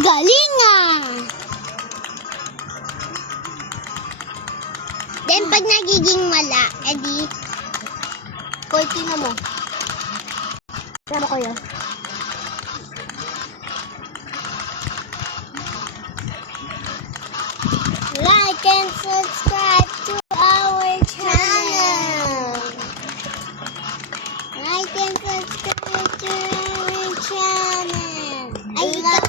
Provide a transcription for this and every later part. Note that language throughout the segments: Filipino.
Galing ah! Then pag nagiging wala, edi kortina mo. Tama ko yun. Like and subscribe to our channel. Like and subscribe to our channel. Ay, ikaw.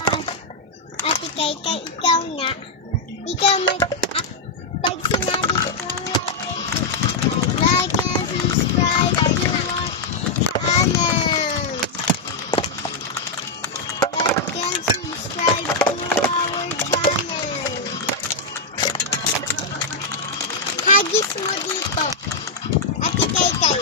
Ate Kay, ikaw nga. Ikaw pag sinabi ko, like and subscribe to our channel. Like and subscribe to our channel. Hagis mo dito. Ate Kay.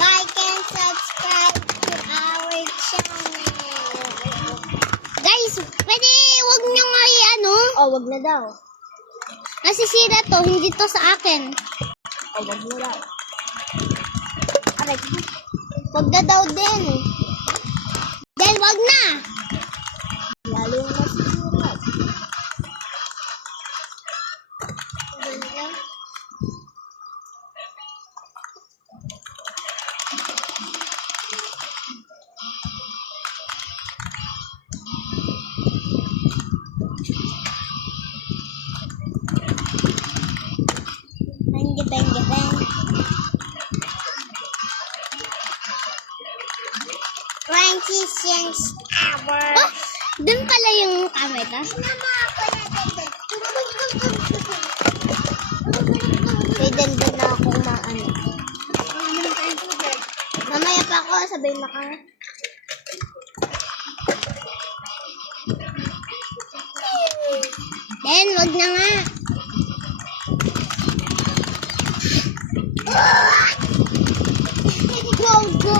Like and subscribe to our channel. Guys, pwede wag nyo nga i-ano? Oh, wag na daw. Nasisira to, hindi to sa akin. Oh, wag na daw. Aray, wag na daw din. Then wag na. Lalo yung masisira. Bang. 26 hours. Oh, dun pala yung camera. Pwede doon na akong maano. Mamaya pa ako, sabay maka. Then, wag na nga. Go.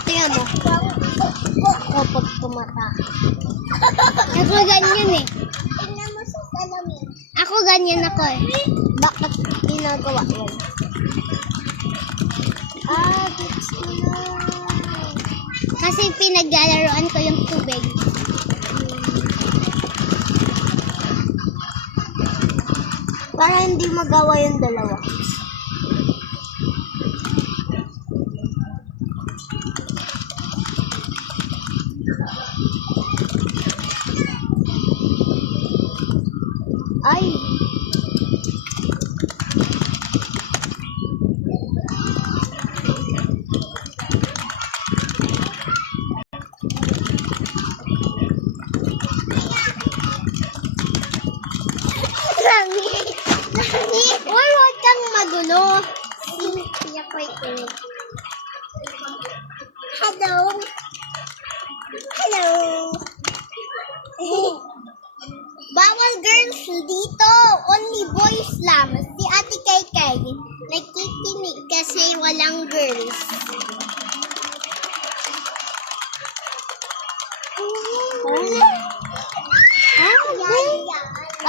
Tingnan mo. Kapag tumata. Ako ganyan eh. Tingnan mo sa salamin. Ako ganyan ako eh. Bakit ginagawa yan? Gets ko na. Kasi pinaglalaroan ko yung tubig. Para hindi magawa yung dalawa. Ay! Huwag kang magulo. Hello. Bawal girls dito. Only boys lang. Si Ate Kay nakikinig kasi walang girls.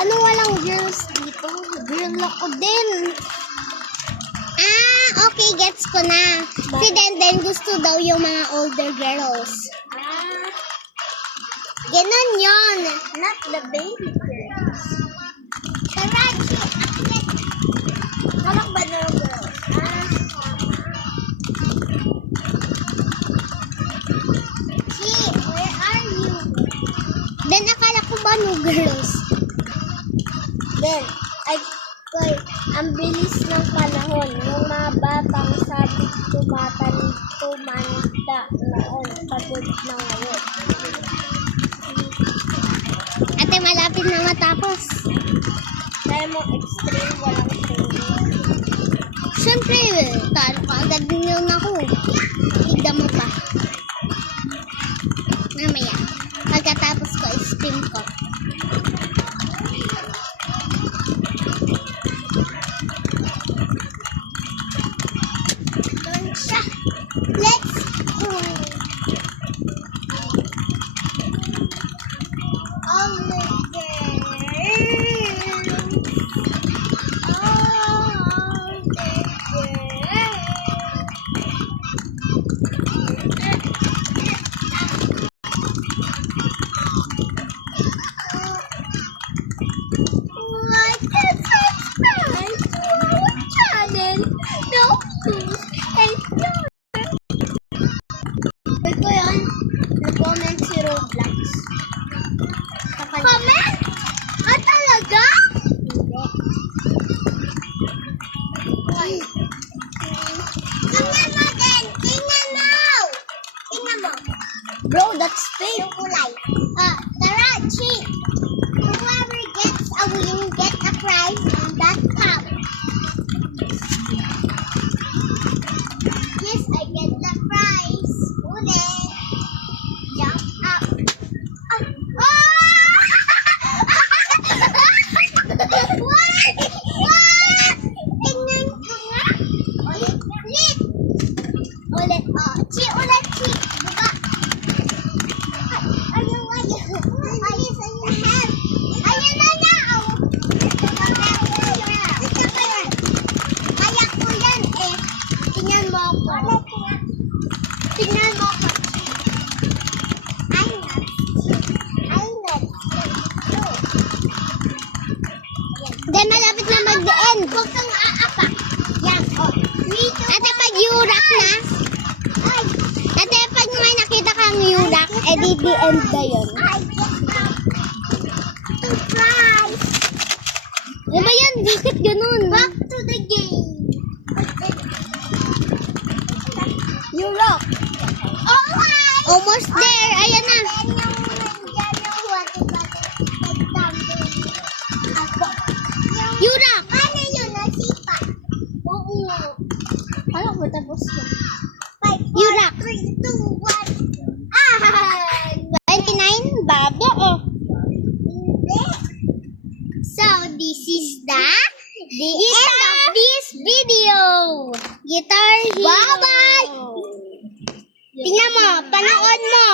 Ano walang girls dito? Girl ako din. Okay, gets ko na. Si Denden gusto daw yung mga older girls. Ganon yun. Not the baby girls. Karachi. Kalak ba no girls? Chi, where are you? Then akala ko ba no girls? Then, ang bilis ng panahon. Yung mga batang sabi tumanda noon, pagod na ngayon. Ate, malapit na matapos. Kaya mo extreme, walang training. Siyempre, talo ka agad din yun ako. Higda mo pa. Roblox. Comment? Ah, talaga? Hindi. Tingnan mo din. Tingnan mo. Tingnan mo. Bro, that's fake. Yung kulay. Tara, cheat. Whoever gets a win get a prize on that cup. Yes, I get the prize. Uli. Jump up. Tingnan ko nga. Ulit. Ulit. Chi, ulit, chi. Diba? Ayun. Ayos, ayun. Ayun na na. Kaya ko yan eh. Tingnan mo ako. Tingnan mo ako. Then malapit na mag-end. Huwag kang aapa. Yan, Ate, pag yurak na. Ate, pag may nakita kang yurak, di the end na yun. Surprise! Ano ba yan? Bakit ganun? Back to the game. Yurak. Almost there. Ayan na. Yurak! Ano yun? Nasipa. Oo nga. Alam ko tapos na. Yurak! 3, 2, 1. 29? Babo, Hindi. So, this is the end of this video. Guitar Hero. Bye-bye! Tingnan mo, panood mo.